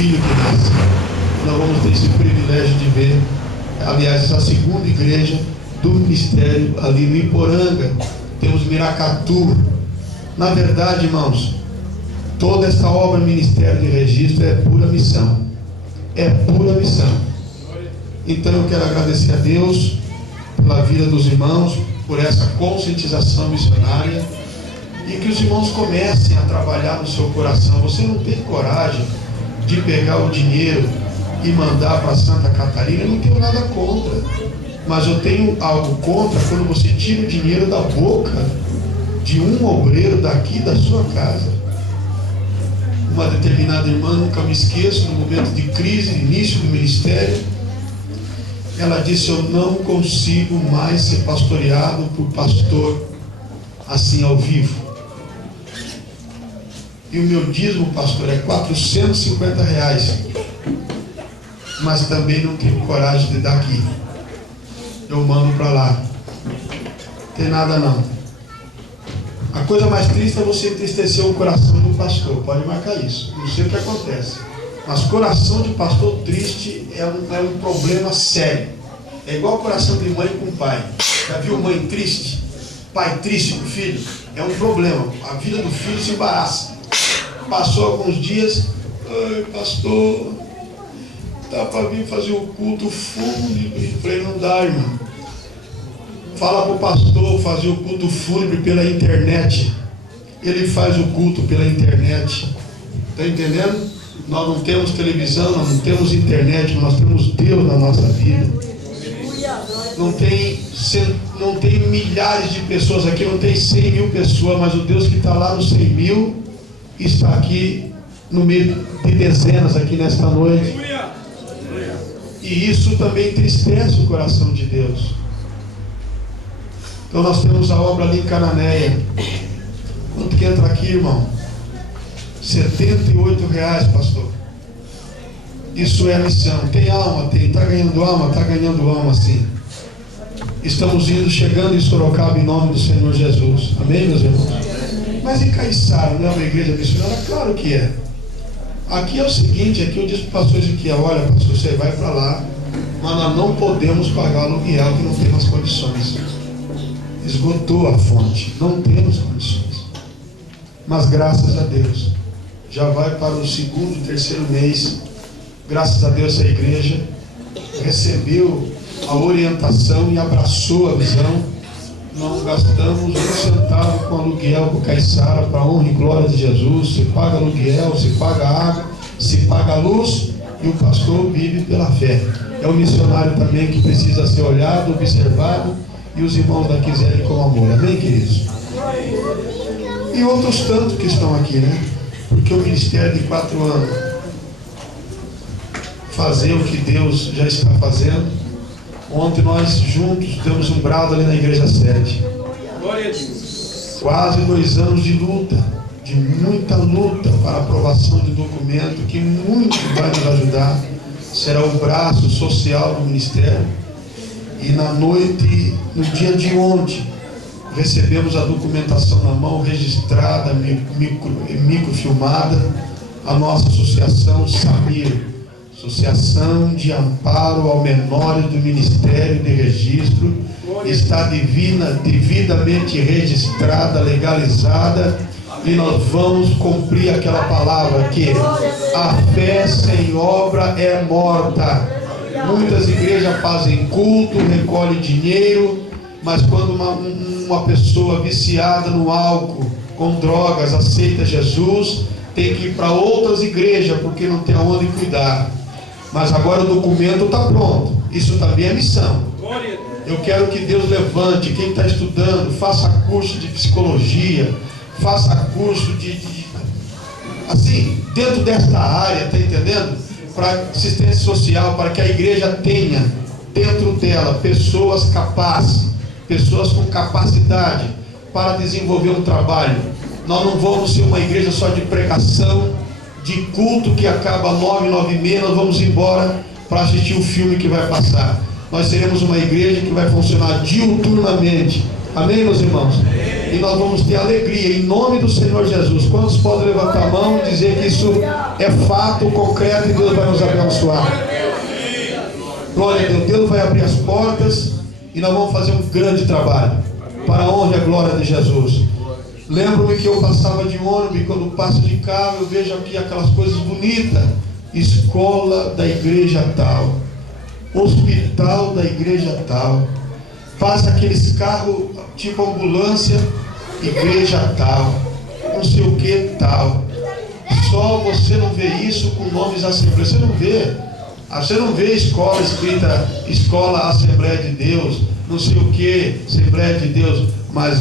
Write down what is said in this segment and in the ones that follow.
filho que nasce. Nós vamos ter esse privilégio de ver, aliás, essa segunda igreja do ministério ali no Iporanga. Temos Miracatu. Na verdade, irmãos, toda essa obra Ministério de Registro é pura missão. É pura missão. Então eu quero agradecer a Deus pela vida dos irmãos, por essa conscientização missionária, e que os irmãos comecem a trabalhar no seu coração. Você não tem coragem de pegar o dinheiro e mandar para Santa Catarina? Eu não tenho nada contra, mas eu tenho algo contra quando você tira o dinheiro da boca de um obreiro daqui da sua casa. Uma determinada irmã, nunca me esqueço, no momento de crise, início do ministério, ela disse: eu não consigo mais ser pastoreado por pastor assim ao vivo. E o meu dízimo, pastor, é R$450, mas também não tenho coragem de dar aqui. Eu mando para lá. Não tem nada não. A coisa mais triste é você entristecer o coração do pastor. Pode marcar isso. Não sei o que acontece, mas coração de pastor triste é um problema sério. É igual coração de mãe com pai. Já viu mãe triste? Pai triste com o filho? É um problema. A vida do filho se embaraça. Passou alguns dias: ai, pastor, dá para vir fazer o culto fúnebre? Falei: não dá, irmão. Fala para o pastor fazer o culto fúnebre pela internet. Ele faz o culto pela internet. Está entendendo? Nós não temos televisão, nós não temos internet, nós temos Deus na nossa vida. Não tem milhares de pessoas aqui, não tem 100 mil pessoas, mas o Deus que está lá nos 100 mil está aqui no meio de dezenas aqui nesta noite. E isso também entristece o coração de Deus. Então nós temos a obra ali em Cananéia. Quanto que entra aqui, irmão? R$78, pastor. Isso é a missão. Tem alma? Tem. Está ganhando alma? Está ganhando alma, sim. Estamos chegando em Sorocaba em nome do Senhor Jesus. Amém, meus irmãos? Mas em Caiçara não é uma igreja missionária? Claro que é. Aqui é o seguinte, aqui eu disse para o pastor Ezequiel: olha, pastor, você vai para lá, mas nós não podemos pagar aluguel, que não temos condições. Esgotou a fonte, não temos condições. Mas graças a Deus, já vai para o segundo, terceiro mês. Graças a Deus, a igreja recebeu a orientação e abraçou a visão. Não gastamos um centavo com aluguel para o Caiçara, para a honra e glória de Jesus. Se paga aluguel, se paga água, se paga luz, e o pastor vive pela fé. É um missionário também que precisa ser olhado, observado, e os irmãos daqui zerem com amor. Amém, queridos? E outros tantos que estão aqui, né? Porque o ministério de 4 anos, fazer o que Deus já está fazendo. Ontem nós juntos demos um brado ali na igreja sede. Quase 2 anos de luta, de muita luta para a aprovação de documento que muito vai nos ajudar. Será o braço social do ministério. E na noite, no dia de ontem, recebemos a documentação na mão, registrada, microfilmada. A nossa associação Samir, Associação de Amparo ao Menores do Ministério de Registro, está devidamente registrada, legalizada, e nós vamos cumprir aquela palavra que a fé sem obra é morta. Muitas igrejas fazem culto, recolhem dinheiro, mas quando uma pessoa viciada no álcool, com drogas, aceita Jesus, tem que ir para outras igrejas, porque não tem aonde cuidar. Mas agora o documento está pronto. Isso também é missão. Eu quero que Deus levante quem está estudando, faça curso de psicologia, faça curso assim, dentro desta área, está entendendo? Para assistência social, para que a igreja tenha dentro dela pessoas capazes, pessoas com capacidade para desenvolver um trabalho. Nós não vamos ser uma igreja só de pregação, de culto que acaba 9, 9h30, nós vamos embora para assistir o filme que vai passar. Nós seremos uma igreja que vai funcionar diuturnamente. Amém, meus irmãos? E nós vamos ter alegria em nome do Senhor Jesus. Quantos podem levantar a mão e dizer que isso é fato concreto e Deus vai nos abençoar? Glória a Deus. Deus vai abrir as portas e nós vamos fazer um grande trabalho para a honra e a glória de Jesus. Lembro-me que eu passava de ônibus e quando passo de carro eu vejo aqui aquelas coisas bonitas. Escola da igreja tal, hospital da igreja tal. Passa aqueles carros tipo ambulância, igreja tal, não sei o que tal. Só você não vê isso com nomes Assembleia. Você não vê. Você não vê escola escrita Escola Assembleia de Deus, não sei o que, Assembleia de Deus, mas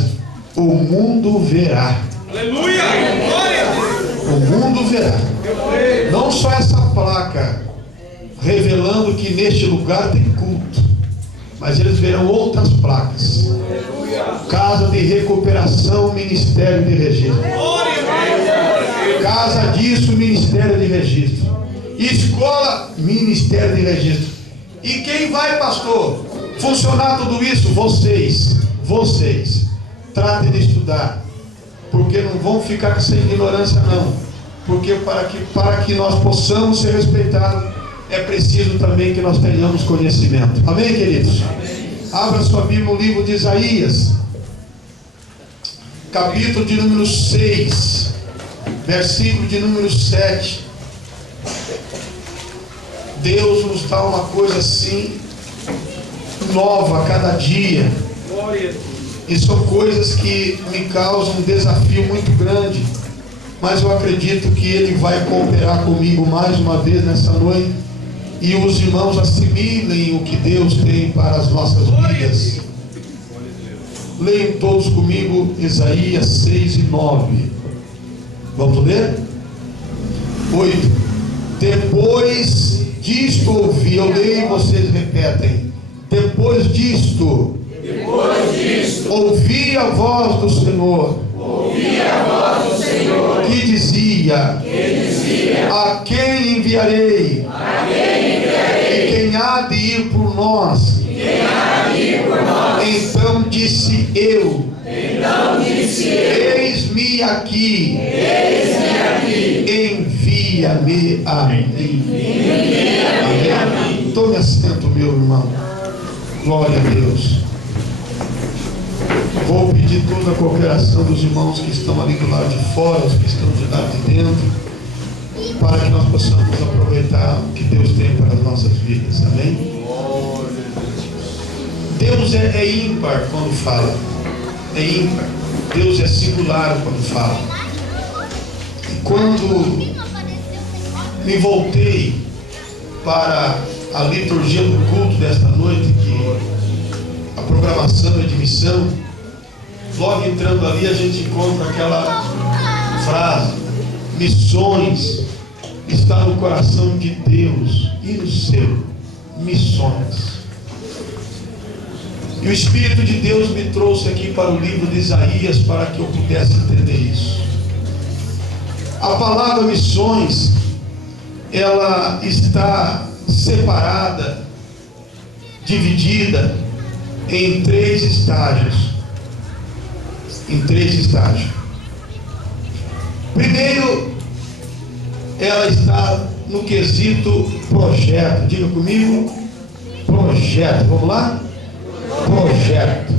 o mundo verá. Aleluia! Glória! O mundo verá. Não só essa placa revelando que neste lugar tem culto, mas eles verão outras placas. Casa de recuperação, Ministério de Registro. Casa disso, Ministério de Registro. Escola, Ministério de Registro. E quem vai, pastor, funcionar tudo isso? Vocês tratem de estudar, porque não vão ficar sem ignorância não, porque para que nós possamos ser respeitados é preciso também que nós tenhamos conhecimento. Amém, queridos? Amém. Abra sua Bíblia no livro de Isaías, capítulo de número 6, versículo de número 7. Deus nos dá uma coisa assim nova a cada dia. E são coisas que me causam um desafio muito grande, mas eu acredito que Ele vai cooperar comigo mais uma vez nessa noite, e os irmãos assimilem o que Deus tem para as nossas vidas. Leiam todos comigo Isaías 6 e 9. Vamos ler? 8. Depois disto ouvi, eu leio e vocês repetem. Depois disto ouvi a voz do Senhor, que dizia, a quem enviarei? E quem há de ir por nós? Então disse eu, eis-me aqui, envia-me a mim. Amém. Tome assento, meu irmão. Glória a Deus. Vou pedir toda a cooperação dos irmãos que estão ali do lado de fora, os que estão do lado de dentro, para que nós possamos aproveitar o que Deus tem para as nossas vidas. Amém? Deus é ímpar quando fala. É ímpar. Deus é singular quando fala. E quando me voltei para a liturgia do culto desta noite, que a programação é de missão, logo entrando ali a gente encontra aquela frase: missões está no coração de Deus e no seu. Missões. E o Espírito de Deus me trouxe aqui para o livro de Isaías para que eu pudesse entender isso. A palavra missões, ela está separada, dividida em três estágios. Primeiro, ela está no quesito projeto. Diga comigo, projeto. Vamos lá? Projeto.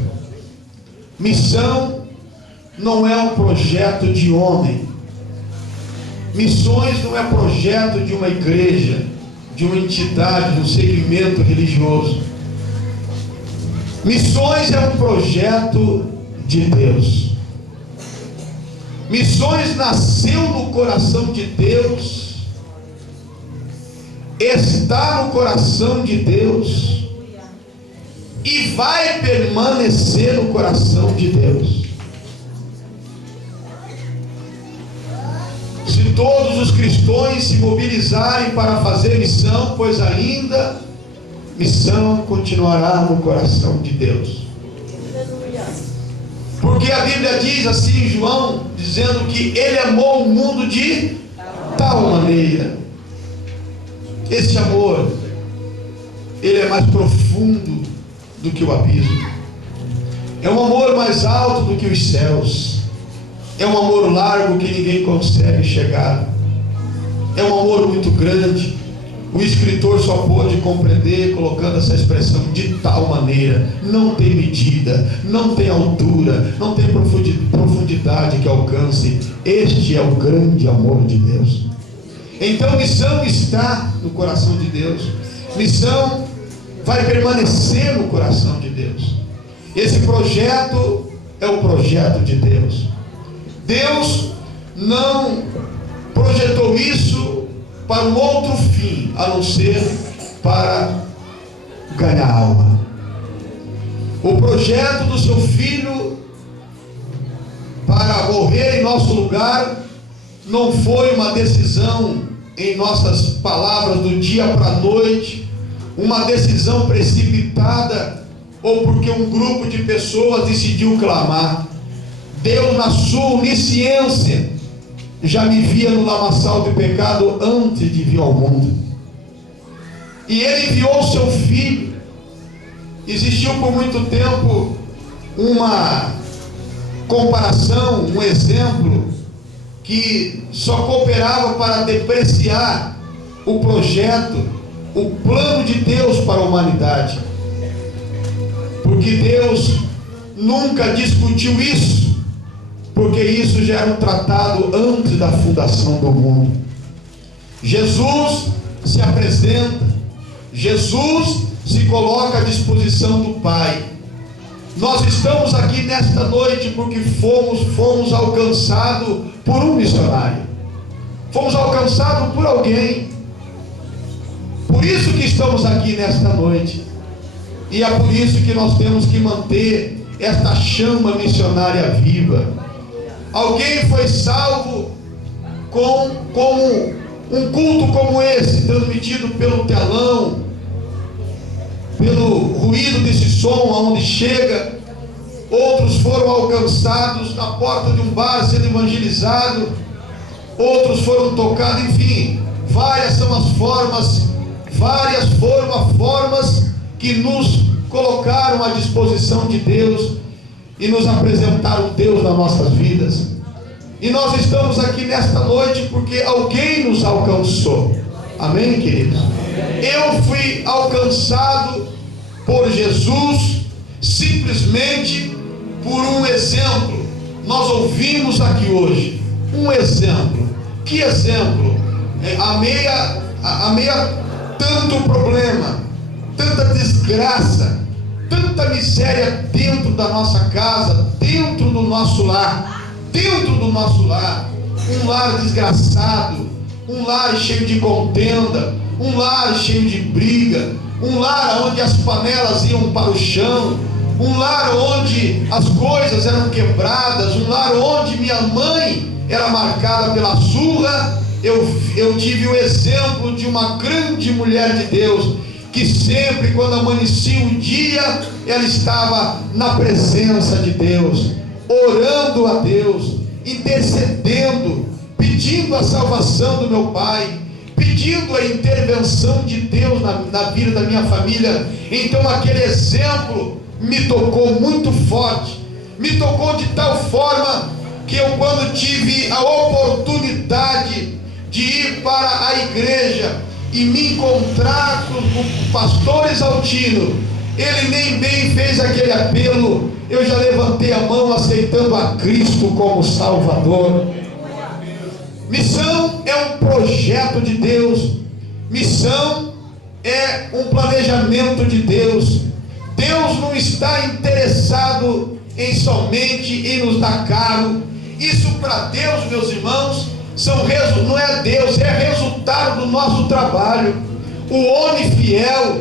Missão não é um projeto de homem. Missões não é projeto de uma igreja, de uma entidade, de um segmento religioso. Missões é um projeto de Deus. Missões nasceu no coração de Deus, está no coração de Deus e vai permanecer no coração de Deus. Se todos os cristãos se mobilizarem para fazer missão, pois ainda missão continuará no coração de Deus. Porque a Bíblia diz assim em João, dizendo que Ele amou o mundo de tal maneira. Esse amor, ele é mais profundo do que o abismo. É um amor mais alto do que os céus. É um amor largo que ninguém consegue chegar. É um amor muito grande. O escritor só pôde compreender colocando essa expressão de tal maneira. Não tem medida, não tem altura, não tem profundidade que alcance. Este é o grande amor de Deus. Então missão está no coração de Deus. Missão vai permanecer no coração de Deus. Esse projeto é o projeto de Deus. Deus não projetou isso para um outro fim, a não ser para ganhar alma. O projeto do seu Filho para morrer em nosso lugar não foi uma decisão, em nossas palavras, do dia para a noite, uma decisão precipitada, ou porque um grupo de pessoas decidiu clamar. Deus, na sua onisciência, já me via no lamaçal de pecado antes de vir ao mundo, e Ele enviou o seu Filho. Existiu por muito tempo uma comparação, um exemplo, que só cooperava para depreciar o projeto, o plano de Deus para a humanidade, porque Deus nunca discutiu isso, porque isso já era um tratado antes da fundação do mundo. Jesus se apresenta, Jesus se coloca à disposição do Pai. Nós estamos aqui nesta noite porque fomos alcançados por um missionário, fomos alcançados por alguém. Por isso que estamos aqui nesta noite, e é por isso que nós temos que manter esta chama missionária viva. Alguém foi salvo com um culto como esse, transmitido pelo telão, pelo ruído desse som aonde chega. Outros foram alcançados na porta de um bar sendo evangelizados, outros foram tocados, enfim, várias são as formas, várias foram as formas que nos colocaram à disposição de Deus e nos apresentaram Deus nas nossas vidas. E nós estamos aqui nesta noite porque alguém nos alcançou. Amém, queridos? Eu fui alcançado por Jesus simplesmente por um exemplo. Nós ouvimos aqui hoje um exemplo. Que exemplo? A meia tanto problema, tanta desgraça, tanta miséria dentro da nossa casa, dentro do nosso lar, um lar desgraçado, um lar cheio de contenda, um lar cheio de briga, um lar onde as panelas iam para o chão, um lar onde as coisas eram quebradas, um lar onde minha mãe era marcada pela surra. Eu tive o exemplo de uma grande mulher de Deus, que sempre quando amanhecia o dia, ela estava na presença de Deus, orando a Deus, intercedendo, pedindo a salvação do meu pai, pedindo a intervenção de Deus na vida da minha família. Então aquele exemplo me tocou muito forte, me tocou de tal forma que eu, quando tive a oportunidade de ir para a igreja e me encontrar com o pastor Exaltino, ele nem bem fez aquele apelo, eu já levantei a mão aceitando a Cristo como Salvador. Missão é um projeto de Deus, missão é um planejamento de Deus. Deus não está interessado em somente em nos dar carro. Isso para Deus, meus irmãos, não é Deus, é resultado do nosso trabalho. O homem fiel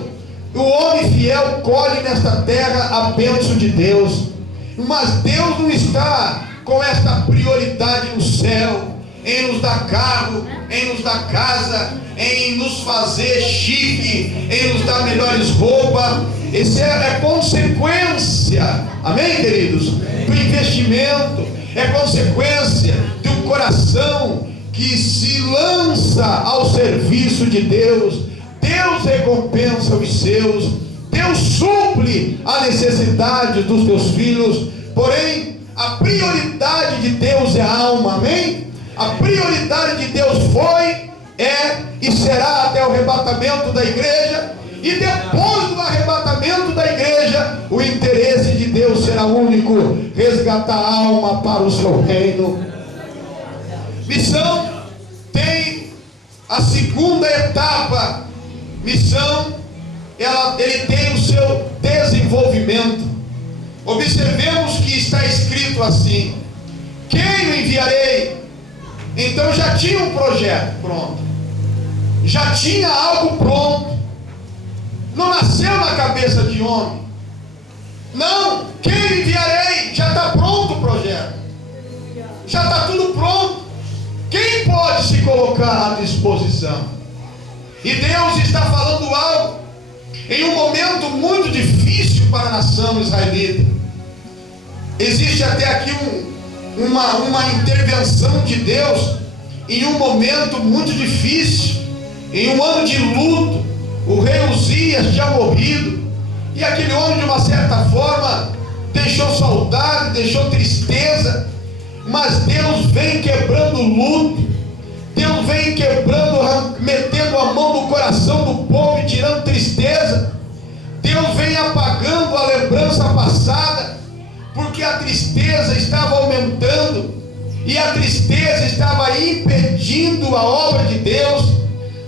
colhe nesta terra a bênção de Deus. Mas Deus não está com esta prioridade no céu, em nos dar carro, em nos dar casa, em nos fazer chique, em nos dar melhores roupas. Isso é consequência, amém, queridos? Do investimento, é consequência de um coração que se lança ao serviço de Deus. Deus recompensa os seus, Deus supre a necessidade dos teus filhos, porém a prioridade de Deus é a alma, amém? A prioridade de Deus foi, é e será até o arrebatamento da igreja, e depois do arrebatamento da igreja, o interesse de Deus será único: resgatar a alma para o seu reino. Missão tem a segunda etapa. Missão, ele tem o seu desenvolvimento. Observemos que está escrito assim: quem o enviarei? Então já tinha um projeto pronto, já tinha algo pronto, não nasceu na cabeça de homem. Não, quem o enviarei? Já está pronto o projeto, já está tudo pronto. Quem pode se colocar à disposição? E Deus está falando algo em um momento muito difícil para a nação israelita. Existe até aqui uma intervenção de Deus em um momento muito difícil, em um ano de luto. O rei Uzias tinha morrido, e aquele homem, de uma certa forma, deixou saudade, deixou tristeza. Mas Deus vem quebrando o luto, Deus vem quebrando, metendo a mão no coração do povo e tirando tristeza. Deus vem apagando a lembrança passada, porque a tristeza estava aumentando, e a tristeza estava impedindo a obra de Deus.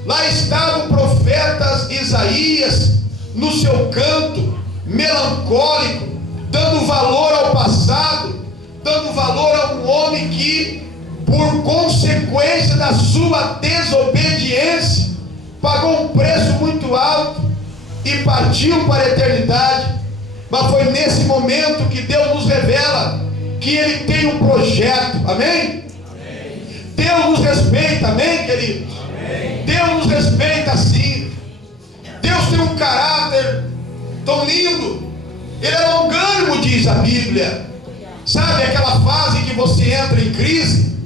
Lá estava o profeta Isaías, no seu canto melancólico, dando valor ao passado, dando valor a um homem que, por consequência da sua desobediência, pagou um preço muito alto e partiu para a eternidade. Mas foi nesse momento que Deus nos revela que Ele tem um projeto, amém? Amém. Deus nos respeita, amém, queridos? Amém. Deus nos respeita sim. Deus tem um caráter tão lindo, Ele é longânimo, diz a Bíblia. Sabe aquela fase que você entra em crise?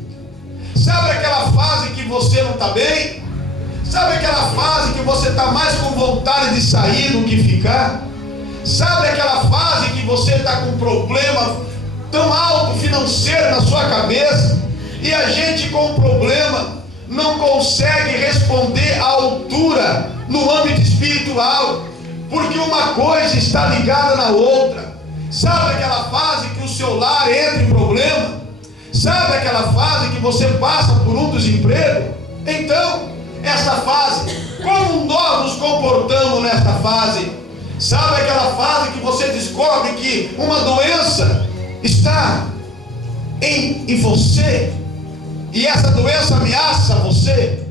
Sabe aquela fase que você não está bem? Sabe aquela fase que você está mais com vontade de sair do que ficar? Sabe aquela fase que você está com um problema tão alto financeiro na sua cabeça, e a gente com um problema não consegue responder à altura no âmbito espiritual, porque uma coisa está ligada na outra? Sabe aquela fase que o seu lar entra em problema? Sabe aquela fase que você passa por um desemprego? Então, essa fase, como nós nos comportamos nesta fase? Sabe aquela fase que você descobre que uma doença está em você, e essa doença ameaça você?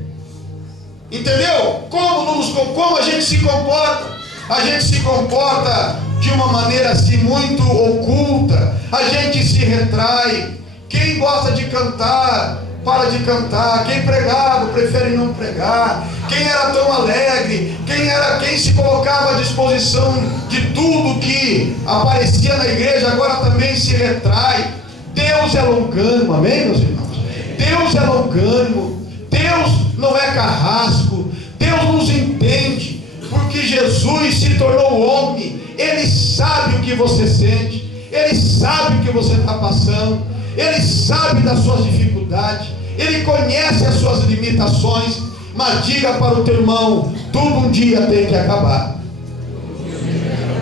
Entendeu? Como a gente se comporta? A gente se comporta de uma maneira assim muito oculta, a gente se retrai. Quem gosta de cantar, para de cantar. Quem pregava, prefere não pregar. Quem era tão alegre, quem se colocava à disposição de tudo que aparecia na igreja, agora também se retrai. Deus é longânimo, amém, meus irmãos? Deus é longânimo, Deus não é carrasco, Deus nos entende, porque Jesus se tornou homem. Ele sabe o que você sente, Ele sabe o que você está passando, Ele sabe das suas dificuldades, Ele conhece as suas limitações. Mas diga para o teu irmão: tudo um dia tem que acabar,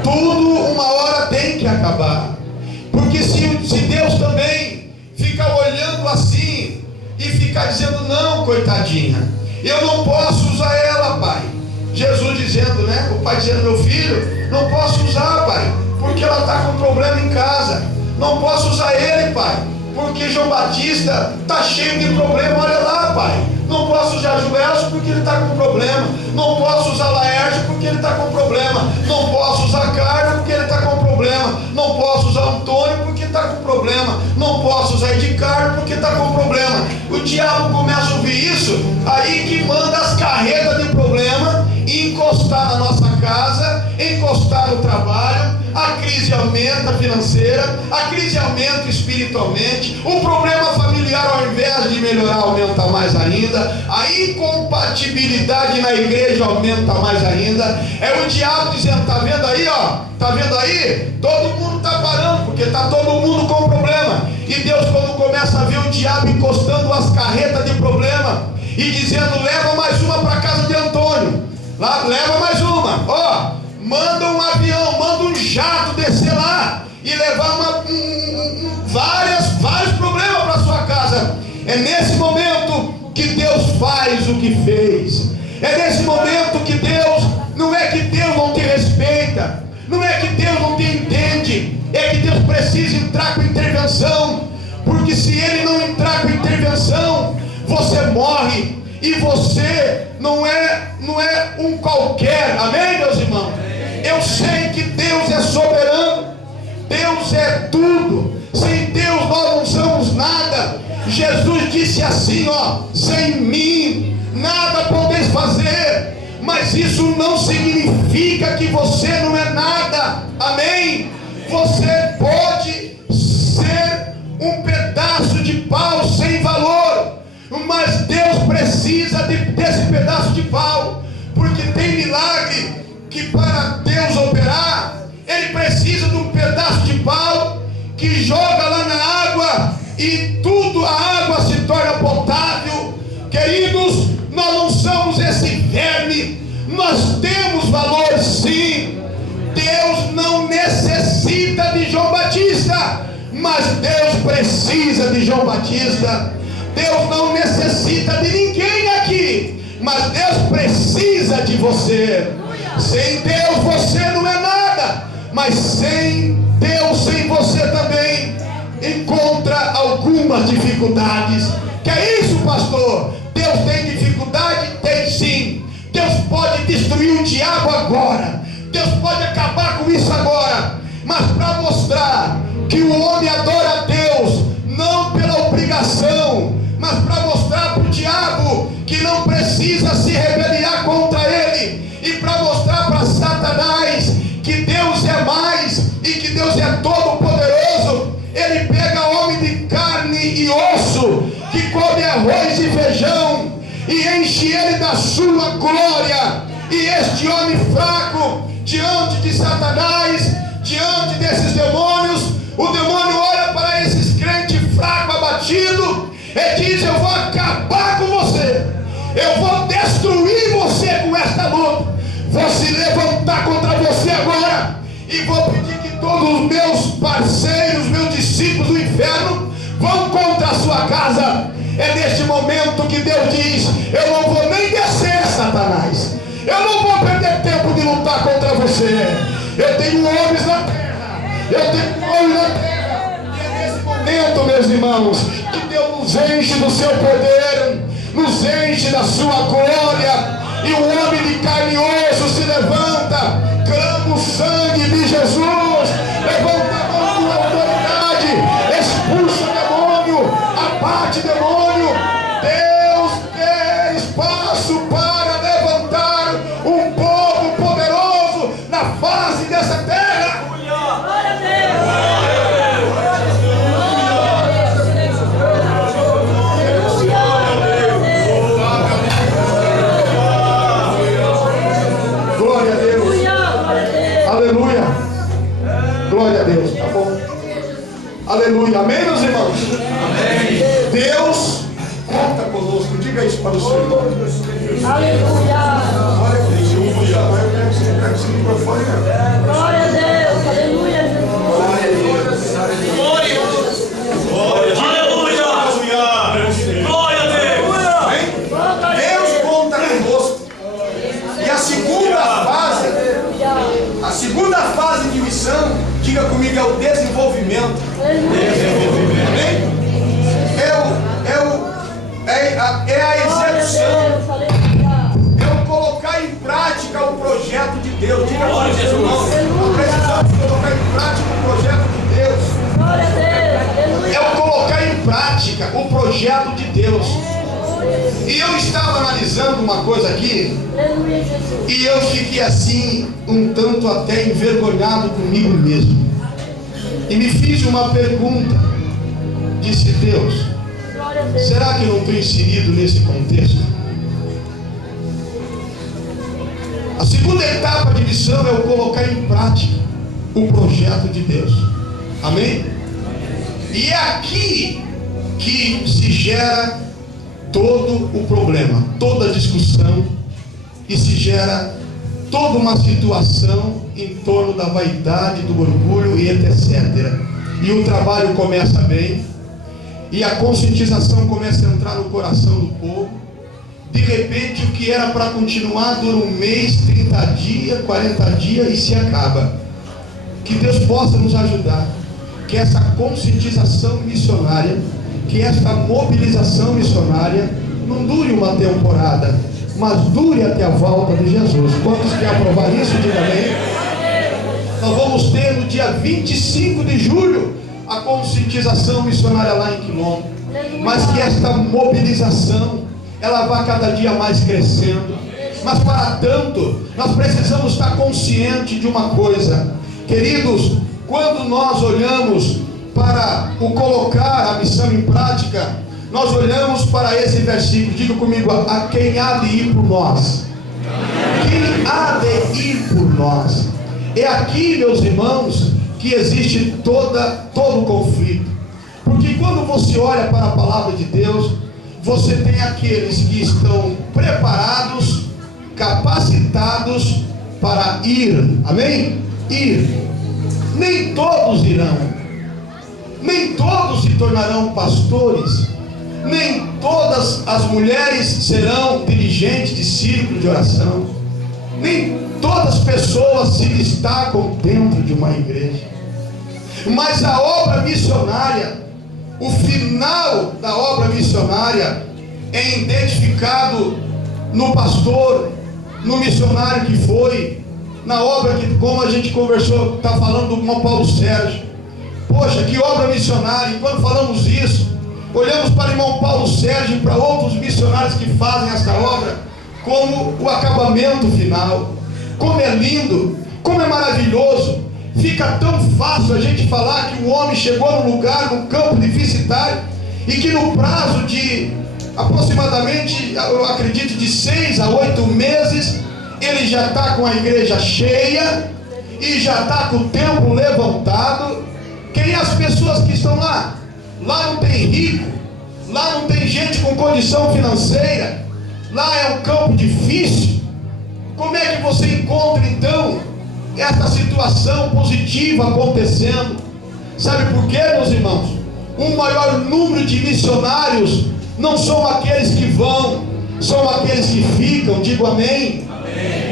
tudo uma hora tem que acabar. Porque se Deus também fica olhando assim e ficar dizendo: não, coitadinha, eu não posso usar ela, pai. Jesus dizendo, né? O pai dizendo: meu filho, não posso usar, pai, porque ela está com problema em casa. Não posso usar ele, pai, porque João Batista está cheio de problema. Olha lá, pai. Não posso usar Joelson porque ele está com problema. Não posso usar Laércio porque ele está com problema. Não posso usar Carlos porque ele está com problema. Não posso usar Antônio porque está com problema. Não posso usar Edgar porque está com problema. O diabo começa a ouvir isso, aí que manda as carretas de problema encostar na nossa casa, encostar no trabalho. A crise aumenta financeira, a crise aumenta espiritualmente, o problema familiar, ao invés de melhorar, aumenta mais ainda, a incompatibilidade na igreja aumenta mais ainda. É o diabo dizendo: tá vendo aí, ó? Tá vendo aí? Todo mundo tá parando, porque tá todo mundo com problema. E Deus, quando começa a ver o diabo encostando as carretas de problema e dizendo: leva mais uma para casa de Antônio, lá, leva mais uma, ó, manda um avião, manda um jato descer lá e levar vários problemas para sua casa. É nesse momento que Deus faz o que fez. É nesse momento que Deus, não é que Deus não te respeita, não é que Deus não te entende, é que Deus precisa entrar com intervenção, porque se Ele não entrar com intervenção, você morre, e você não é um qualquer. Amém, meus irmãos? Eu sei que Deus é soberano, Deus é tudo, sem Deus nós não somos nada. Jesus disse assim, ó: sem mim nada podeis fazer. Mas isso não significa que você não é nada. Amém? Você pode ser um pedaço de pau sem valor, mas Deus precisa desse pedaço de pau, porque tem milagre que para Deus operar, Ele precisa de um pedaço de pau que joga lá na água e tudo, a água se torna potável. Queridos, nós não somos esse verme, nós temos valor sim. Deus não necessita de João Batista, mas Deus precisa de João Batista. Deus não necessita de ninguém aqui, mas Deus precisa de você. Sem Deus você não é nada, mas sem Deus, sem você também encontra algumas dificuldades. Que é isso, pastor? Deus tem dificuldade? Tem sim. Deus pode destruir o diabo agora, Deus pode acabar com isso agora, mas para mostrar que o homem adora a Deus não pela obrigação, mas para mostrar para o diabo que não precisa se rebeliar contra ele, e para mostrar para Satanás que Deus é mais e que Deus é todo poderoso, ele pega homem de carne e osso, que come arroz e feijão, e enche ele da sua glória. E este homem fraco, diante de Satanás, diante desses demônios, o demônio olha para esses crentes fracos, abatidos, e diz: eu vou acabar com você, eu vou destruir você com esta luta, vou se levantar contra você agora, e vou pedir que todos os meus parceiros, meus discípulos do inferno, vão contra a sua casa. É neste momento que Deus diz: eu não vou nem descer, Satanás, eu não vou perder tempo de lutar contra você. Eu tenho homens na terra, eu tenho homens na terra. E é nesse momento, meus irmãos, que Deus nos enche do seu poder, nos enche da sua glória, e o homem de carne e osso se levanta, clama o sangue de Jesus, levanta a mão com autoridade, expulsa o demônio, abate o demônio. Deus tem espaço para levantar um povo poderoso na face dessa terra. Glória a Deus. Aleluia. Glória a Deus. Tá bom. Aleluia. Amém, meus irmãos? Amém. Deus conta conosco. Diga isso para o Senhor. Aleluia. Glória a Deus. Aleluia, Jesus. Glória a Deus. Aleluia. Glória a Deus. Deus conta conosco. E a segunda fase de missão, diga comigo, é o desenvolvimento. Amém? É a execução. É o colocar em prática o projeto de Deus. Diga para os seus irmãos: precisamos colocar em prática o projeto de Deus. É o colocar em prática o projeto de Deus. E eu estava analisando uma coisa aqui, e eu fiquei assim, um tanto até envergonhado comigo mesmo. E me fiz uma pergunta. Disse Deus: Glória a Deus. será que eu não estou inserido nesse contexto? A segunda etapa de missão é o colocar em prática o projeto de Deus. Amém? E é aqui que se gera todo o problema, toda a discussão, e se gera toda uma situação em torno da vaidade, do orgulho e etc. E o trabalho começa bem, e a conscientização começa a entrar no coração do povo. De repente, o que era para continuar dura um mês, 30 dias, 40 dias e se acaba. Que Deus possa nos ajudar, que essa conscientização missionária, que esta mobilização missionária não dure uma temporada, mas dure até a volta de Jesus. Quantos querem aprovar isso? Diga amém. Nós vamos ter no dia 25 de julho a conscientização missionária lá em Quilombo, mas que esta mobilização ela vai cada dia mais crescendo. Mas para tanto, nós precisamos estar conscientes de uma coisa, queridos. Quando nós olhamos para o colocar a missão em prática, nós olhamos para esse versículo. Diga comigo: a quem há de ir por nós? Quem há de ir por nós? É aqui, meus irmãos, que existe todo o conflito. Porque quando você olha para a palavra de Deus, você tem aqueles que estão preparados, capacitados para ir. Amém? Ir. Nem todos irão, nem todos se tornarão pastores, nem todas as mulheres serão dirigentes de círculo de oração, nem todas as pessoas se destacam dentro de uma igreja. Mas a obra missionária, o final da obra missionária é identificado no pastor, no missionário que foi, na obra que, como a gente conversou, está falando do irmão Paulo Sérgio. Poxa, que obra missionária! E quando falamos isso, olhamos para o irmão Paulo Sérgio e para outros missionários que fazem essa obra, como o acabamento final, como é lindo, como é maravilhoso. Fica tão fácil a gente falar que o homem chegou num lugar, num campo deficitário, e que no prazo de aproximadamente, eu acredito, de 6 a 8 meses, ele já está com a igreja cheia e já está com o templo levantado. Quem é as pessoas que estão lá? Lá não tem rico, lá não tem gente com condição financeira, lá é um campo difícil. Como é que você encontra então essa situação positiva acontecendo? Sabe por quê, meus irmãos? O maior número de missionários não são aqueles que vão, são aqueles que ficam. Digo amém.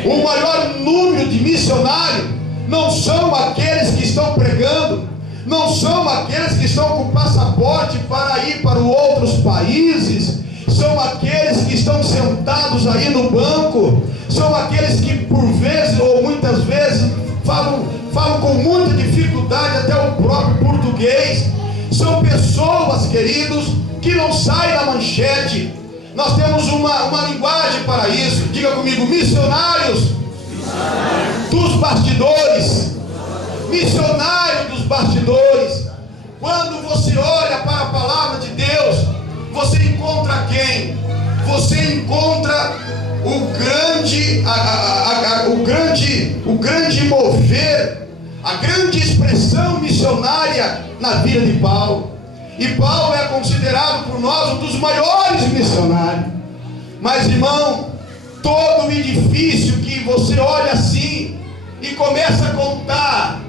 O maior número de missionários não são aqueles que estão pregando, não são aqueles que estão com passaporte para ir para outros países, são aqueles que estão sentados aí no banco, são aqueles que por vezes ou muitas vezes falam com muita dificuldade até o próprio português. São pessoas, queridos, que não saem da manchete. Nós temos uma linguagem para isso. Diga comigo: missionários dos bastidores. Missionário dos bastidores. Quando você olha para a palavra de Deus, você encontra quem? Você encontra o grande mover, a grande expressão missionária na vida de Paulo. E Paulo é considerado por nós um dos maiores missionários. Mas, irmão, todo o edifício que você olha assim e começa a contar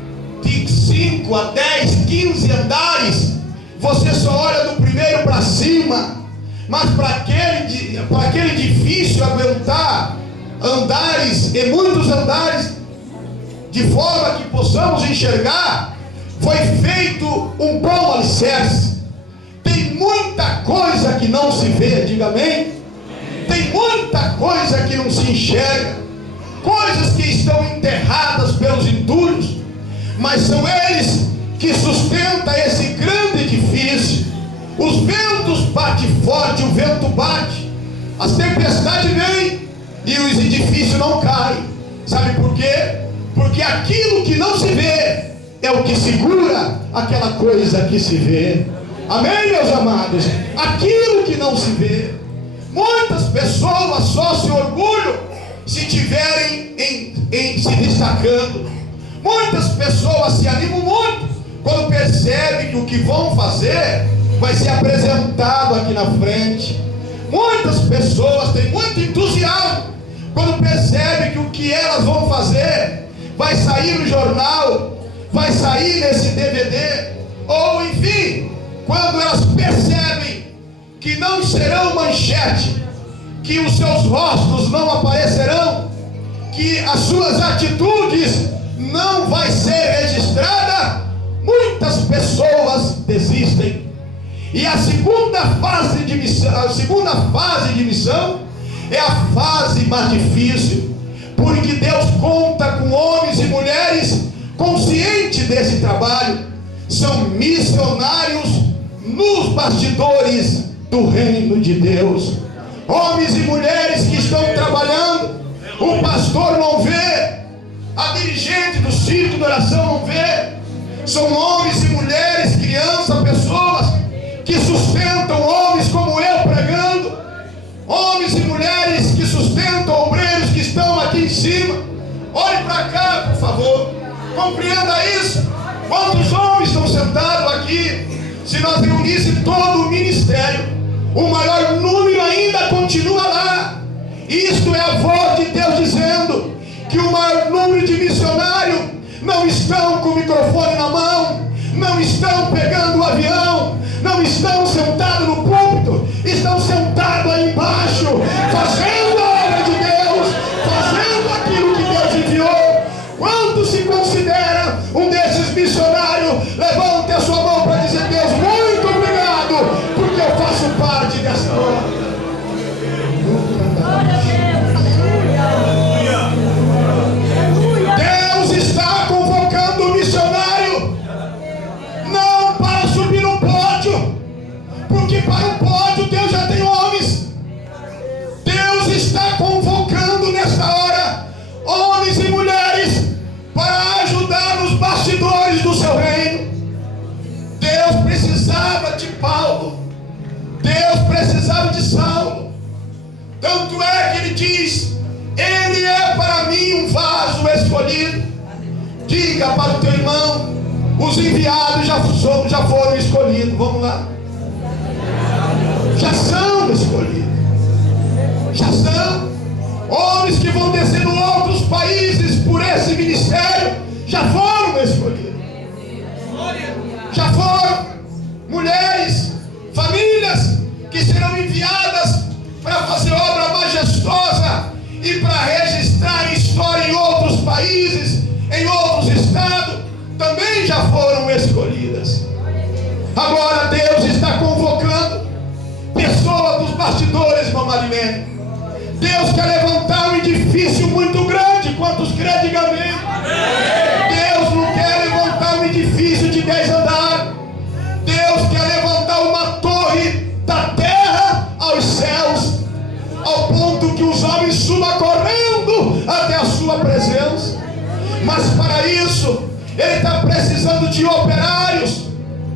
de 5 a 10, 15 andares, você só olha do primeiro para cima. Mas para aquele edifício aguentar andares e muitos andares, de forma que possamos enxergar, foi feito um bom alicerce. Tem muita coisa que não se vê, diga amém. Tem muita coisa que não se enxerga, coisas que estão enterradas pelos entulhos, mas são eles que sustentam esse grande edifício. Os ventos batem forte, o vento bate, as tempestades vêm e os edifícios não caem. Sabe por quê? Porque aquilo que não se vê é o que segura aquela coisa que se vê. Amém, meus amados? Aquilo que não se vê. Muitas pessoas só se orgulham se tiverem se destacando. Muitas pessoas se animam muito quando percebem que o que vão fazer vai ser apresentado aqui na frente. Muitas pessoas têm muito entusiasmo quando percebem que o que elas vão fazer vai sair no jornal, vai sair nesse DVD, ou enfim, quando elas percebem que não serão manchete, que os seus rostos não aparecerão, que as suas atitudes não vai ser registrada, muitas pessoas desistem. E a segunda fase de missão é a fase mais difícil, porque Deus conta com homens e mulheres conscientes desse trabalho. São missionários nos bastidores do reino de Deus. Homens e mulheres que estão trabalhando. O pastor não vê, a dirigente do círculo de oração não vê. São homens e mulheres, crianças, pessoas que sustentam homens como eu pregando. Homens e mulheres que sustentam obreiros que estão aqui em cima. Olhe para cá, por favor. Compreenda isso. Quantos homens estão sentados aqui? Se nós reuníssemos todo o ministério, o maior número ainda continua lá. Isto é a voz de Deus dizendo que o maior número de missionários não estão com o microfone na mão, não estão pegando o avião, não estão sentados no púlpito, estão sentados aí embaixo, fazendo a obra de Deus, fazendo aquilo que Deus enviou. Quando se considera um desses missionários, levante a sua mão para dizer: Deus, muito obrigado, porque eu faço parte dessa obra. Deus está convocando o missionário não para subir no pódio, porque para o pódio Deus já tem homens. Deus está convocando nessa hora homens e mulheres para ajudar nos bastidores do seu reino. Deus precisava de Paulo, Deus precisava de Saulo. Tanto é que ele diz: ele é para mim um vaso escolhido. Diga para o teu irmão: os enviados já foram escolhidos. Vamos lá. Já são escolhidos. Já são. Homens que vão descer em outros países por esse ministério já foram escolhidos. Já foram. Mulheres, famílias que serão enviadas para fazer obra majestosa e para registrar história em outros países, em outros estados, também já foram escolhidas. Agora Deus está convocando pessoas dos bastidores, irmão Marilene. Deus quer levantar um edifício muito grande. Quantos crê, diga amém? Deus não quer levantar um edifício de 10 andares. Deus quer levantar uma torre da terra aos céus, ao ponto que os homens subam correndo até a sua presença. Mas para isso Ele está precisando de operários.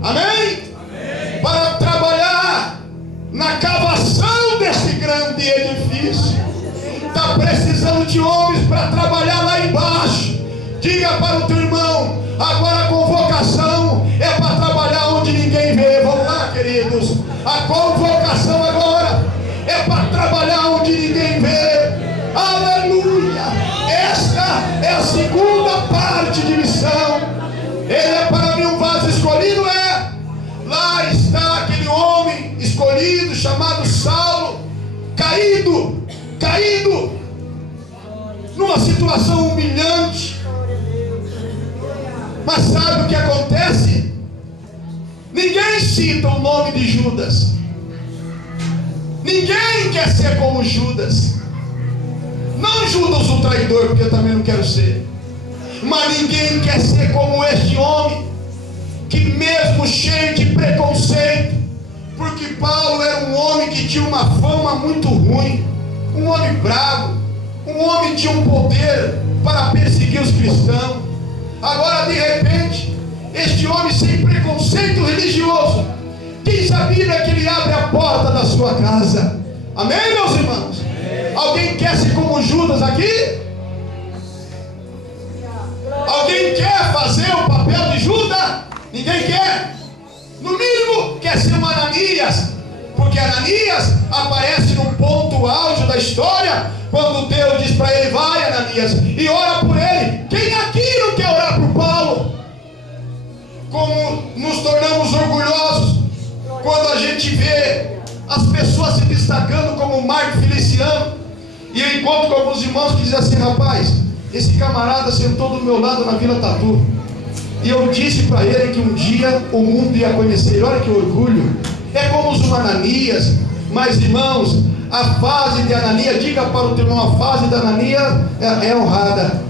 Amém? Para trabalhar na cavação desse grande edifício. Está precisando de homens para trabalhar lá embaixo. Diga para o teu irmão: agora a convocação é para trabalhar onde ninguém vê. Vamos lá, queridos. A convocação agora é para trabalhar onde ninguém vê. Aleluia. Esta é a segunda parte de missão. Ele é para mim um vaso escolhido. Lá está aquele homem escolhido chamado Saulo, caído numa situação humilhante. Mas sabe o que acontece? Ninguém cita o nome de Judas. Ninguém quer ser como Judas. Não Judas o traidor, porque eu também não quero ser. Mas ninguém quer ser como este homem, que mesmo cheio de preconceito, porque Paulo era um homem que tinha uma fama muito ruim, um homem bravo, um homem que tinha um poder para perseguir os cristãos. Agora de repente este homem sem preconceito religioso, diz a Bíblia que ele abre a porta da sua casa. Amém, meus irmãos? Alguém quer ser como Judas aqui? Alguém quer fazer o papel de Judas? Ninguém quer. No mínimo quer ser um Ananias, porque Ananias aparece num ponto auge da história, quando Deus diz para ele: vai, Ananias, e ora por ele. Quem aqui não quer orar por Paulo? Como nos tornamos orgulhosos quando a gente vê as pessoas se destacando, como Marco Feliciano, e eu encontro com alguns irmãos que dizem assim: rapaz, esse camarada sentou do meu lado na Vila Tatu, e eu disse para ele que um dia o mundo ia conhecer. Olha que orgulho. É como os Ananias. Mas, irmãos, a fase de Ananias, diga para o teu irmão, a fase de Ananias é honrada.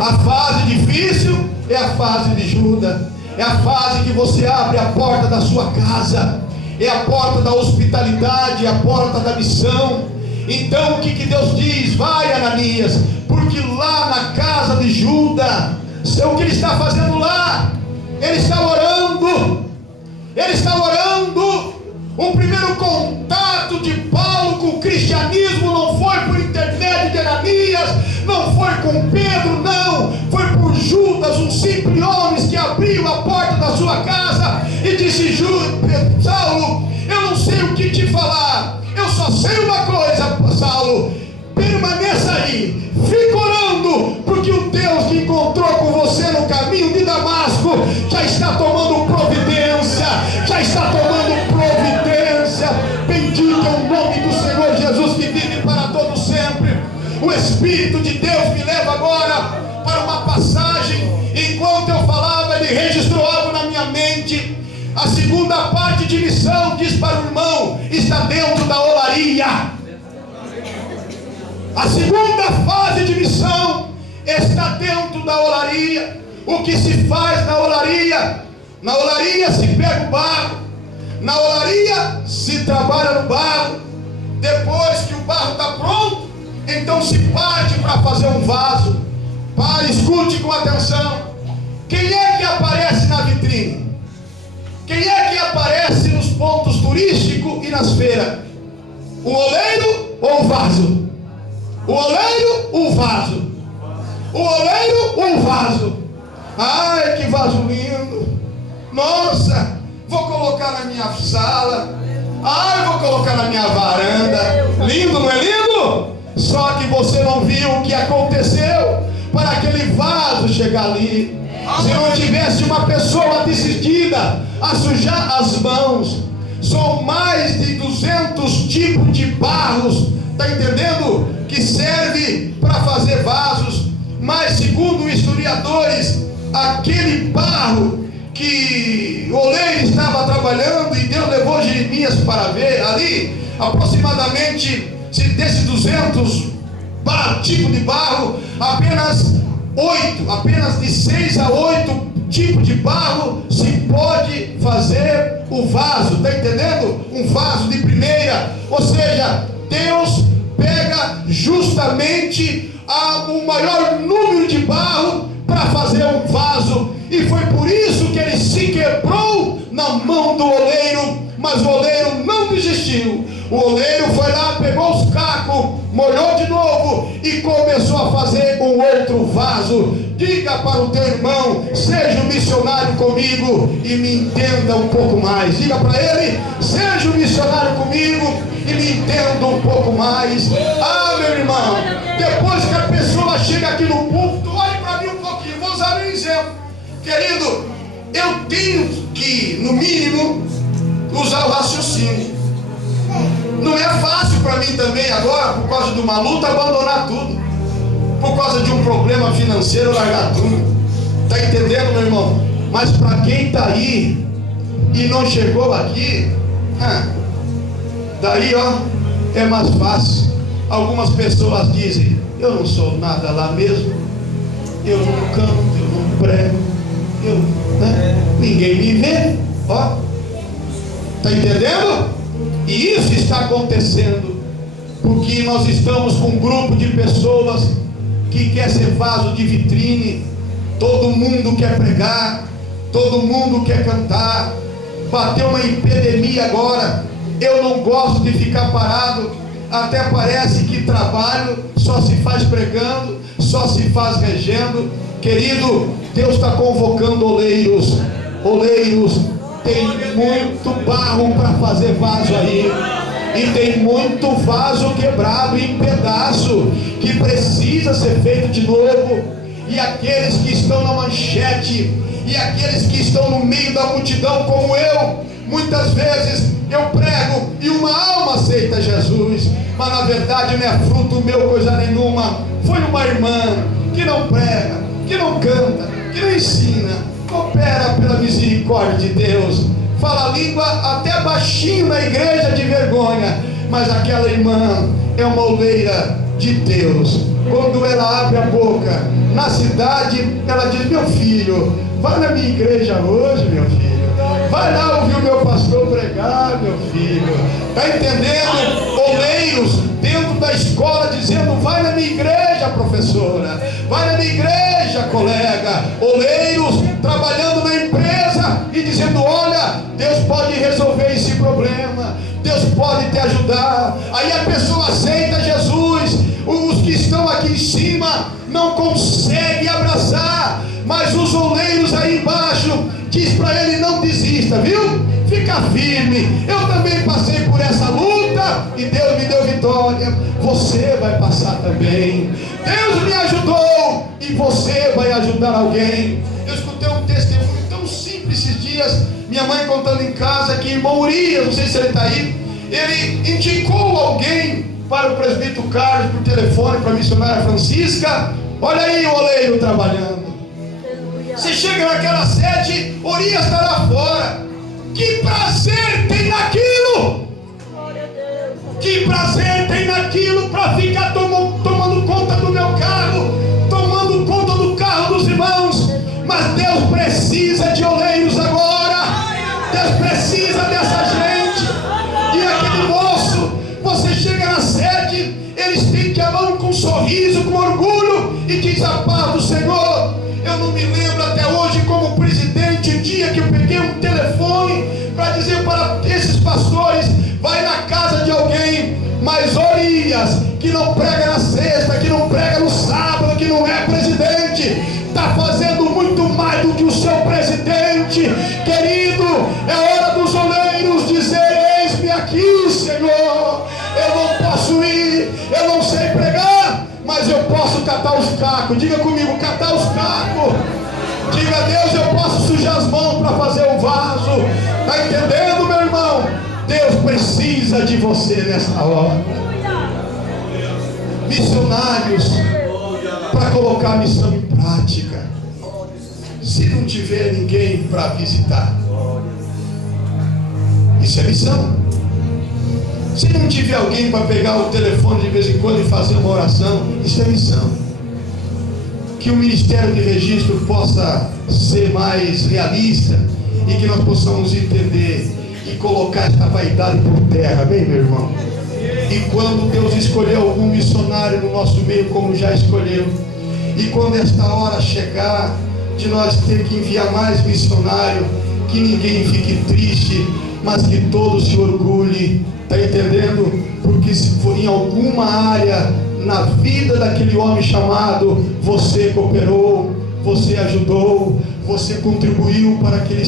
A fase difícil é a fase de Judas. É a fase que você abre a porta da sua casa, é a porta da hospitalidade, é a porta da missão. Então o que Deus diz? Vai, Ananias, porque lá na casa de Judas, o que ele está fazendo lá? Ele está orando. Ele está orando. O primeiro contato de Paulo com o cristianismo não foi por intermédio de Ananias, não foi com Pedro, não. Foi por Judas, um simples homem que abriu a porta da sua casa e disse: Saulo, eu não sei o que te falar, eu só sei uma coisa, Saulo, permaneça aí, fica orando, porque o Deus que encontrou com você no caminho de Damasco já está tomando providência, já está tomando providência. Bendito é o nome do Senhor Jesus, que vive para todo sempre. O Espírito de Deus me leva agora para uma passagem. Enquanto eu falava, ele registrou algo na minha mente. A segunda parte de missão, diz para o irmão, está dentro da olaria. A segunda fase de missão está dentro da olaria. O que se faz na olaria? Na olaria se pega o barro, na olaria se trabalha no barro. Depois que o barro está pronto, então se parte para fazer um vaso. Pare, escute com atenção. Quem é que aparece na vitrine? Quem é que aparece nos pontos turísticos e nas feiras? O oleiro ou o vaso? O oleiro ou o vaso? O oleiro ou o vaso? Ai, que vaso lindo! Nossa, vou colocar na minha sala. Ai, vou colocar na minha varanda. Lindo, não é lindo? Só que você não viu o que aconteceu para aquele vaso chegar ali. Se não tivesse uma pessoa decidida a sujar as mãos. São mais de 200 tipos de barros, está entendendo? Que serve para fazer vasos. Mas segundo historiadores, aquele barro que o oleiro estava trabalhando, e Deus levou Jeremias para ver ali, aproximadamente desses 200 tipos de barro, apenas de 6 a 8 tipos de barro se pode fazer o vaso, está entendendo? Um vaso de primeira. Ou seja, Deus pega justamente o maior número de barro para fazer um vaso, e foi por isso que ele se quebrou na mão do oleiro. Mas o oleiro não desistiu. O oleiro foi lá, pegou os cacos, molhou de novo e começou a fazer um outro vaso. Diga para o teu irmão: seja um missionário comigo e me entenda um pouco mais. Diga para ele: seja um missionário comigo e me entenda um pouco mais. Ah, meu irmão, depois que a pessoa chega aqui no púlpito, olhe para mim um pouquinho, vou usar um exemplo. Querido, eu tenho que, no mínimo, usar o raciocínio. Não é fácil para mim também agora, por causa de uma luta, abandonar tudo. Por causa de um problema financeiro, largar tudo. Está entendendo, meu irmão? Mas para quem está aí e não chegou aqui, daí é mais fácil. Algumas pessoas dizem: eu não sou nada lá mesmo, eu não canto, eu não prego, ninguém me vê. Está entendendo? E isso está acontecendo porque nós estamos com um grupo de pessoas que quer ser vaso de vitrine, Todo mundo quer pregar, todo mundo quer cantar. Bateu uma epidemia agora. Eu não gosto de ficar parado. Até parece que trabalho só se faz pregando, só se faz regendo. Querido, Deus está convocando oleiros. Oleiros, tem muito barro para fazer vaso aí. E tem muito vaso quebrado em pedaço, que precisa ser feito de novo. E aqueles que estão na manchete, e aqueles que estão no meio da multidão como eu, muitas vezes eu prego e uma alma aceita Jesus, mas na verdade não é fruto meu coisa nenhuma. Foi uma irmã que não prega, que não canta, que não ensina, opera pela misericórdia de Deus, fala a língua até baixinho na igreja de vergonha, mas aquela irmã é uma oleira de Deus. Quando ela abre a boca na cidade, ela diz: meu filho, vai na minha igreja hoje, meu filho, vai lá ouvir o meu pastor pregar, meu filho. Está entendendo? Oleiros dentro da escola dizendo: vai na minha igreja, professora, vai na minha igreja, colega. Oleiros trabalhando na empresa e dizendo: olha, Deus pode resolver esse problema, Deus pode te ajudar. Aí a pessoa aceita Jesus. Os que estão aqui em cima não conseguem abraçar, mas os oleiros aí embaixo diz para ele: não desista, viu? Fica firme. Eu também passei por essa luta e Deus me deu vitória. Você vai passar também. Deus me ajudou e você vai ajudar alguém. Eu escutei um testemunho tão simples esses dias, minha mãe contando em casa, que irmão Urias, não sei se ele está aí, ele indicou alguém para o presbítero Carlos por telefone, para a missionária Francisca. Olha aí o oleiro trabalhando. Você chega naquela sede, Urias está lá fora. Que prazer tem naquilo! Que prazer tem naquilo para ficar tomando conta do meu carro, tomando conta do carro dos irmãos. Mas Deus precisa de oleiros agora. Deus precisa dessa gente. E aquele moço, você chega na sede, eles têm a mão com um sorriso, com orgulho, e diz: a paz do Senhor. Eu não me lembro até hoje, como presidente, o dia que eu peguei um telefone para dizer para esses pastores: vai na casa de alguém, mas Urias, que não prega na sexta, que não prega no sábado, que não é presidente, está fazendo muito mais do que o seu presidente. Querido, é hora dos oleiros dizer: eis-me aqui, Senhor. Eu não posso ir, eu não sei pregar, mas eu posso catar os cacos. Diga comigo: catar os cacos. Diga: Deus, eu posso sujar as mãos para fazer o vaso. Está entendendo, meu irmão? Deus precisa de você nessa hora. Missionários para colocar a missão em prática. Se não tiver ninguém para visitar, isso é missão. Se não tiver alguém para pegar o telefone de vez em quando e fazer uma oração, isso é missão. Que o Ministério de Registro possa ser mais realista e que nós possamos entender e colocar esta vaidade por terra, amém, meu irmão? E quando Deus escolheu algum missionário no nosso meio, como já escolheu, e quando esta hora chegar de nós ter que enviar mais missionário, que ninguém fique triste, mas que todos se orgulhem. Está entendendo? Porque se for em alguma área na vida daquele homem chamado, você cooperou, você ajudou, você contribuiu para que ele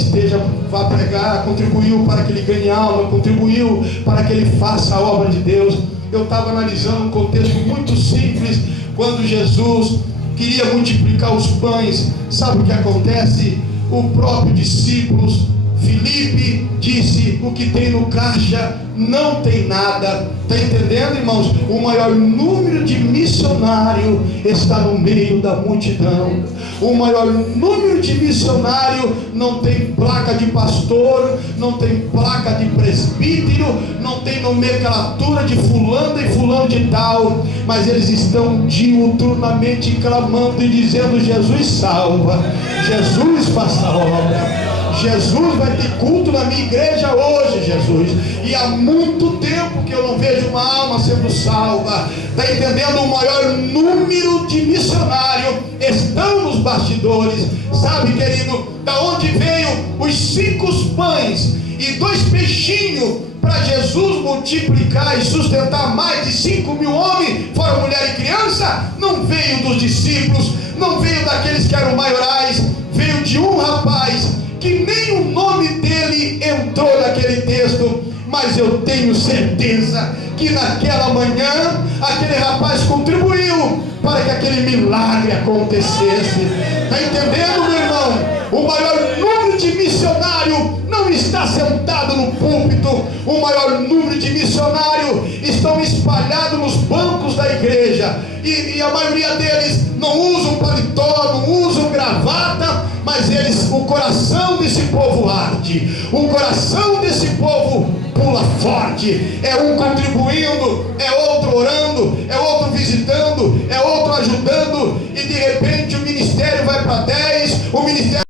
vá pregar, contribuiu para que ele ganhe alma, contribuiu para que ele faça a obra de Deus. Eu estava analisando um contexto muito simples, quando Jesus queria multiplicar os pães. Sabe o que acontece? O próprio discípulo Filipe disse: o que tem no caixa não tem nada. Está entendendo, irmãos? O maior número de missionário está no meio da multidão. O maior número de missionário não tem placa de pastor, não tem placa de presbítero, não tem nomenclatura de fulano e fulano de tal, mas eles estão diuturnamente clamando e dizendo: Jesus salva, Jesus faça a obra. Jesus vai ter culto na minha igreja hoje, Jesus. E há muito tempo que eu não vejo uma alma sendo salva. Está entendendo? O maior número de missionários estão nos bastidores. Sabe, querido, da onde veio os 5 pães e 2 peixinhos para Jesus multiplicar e sustentar mais de 5.000 homens, fora mulher e criança? Não veio dos discípulos, não veio daqueles que eram maiorais, veio de um rapaz que nem o nome dele entrou naquele texto, mas eu tenho certeza que naquela manhã aquele rapaz contribuiu para que aquele milagre acontecesse. Está entendendo, meu irmão? O maior número de missionários não está sentado no púlpito. O maior número de missionários estão espalhados nos bancos da igreja, e a maioria deles não usam paletó, não usam gravata, mas o coração desse povo arde, o coração desse povo pula forte. É um contribuindo, é outro orando, é outro visitando, é outro ajudando, e de repente o ministério vai para 10, o ministério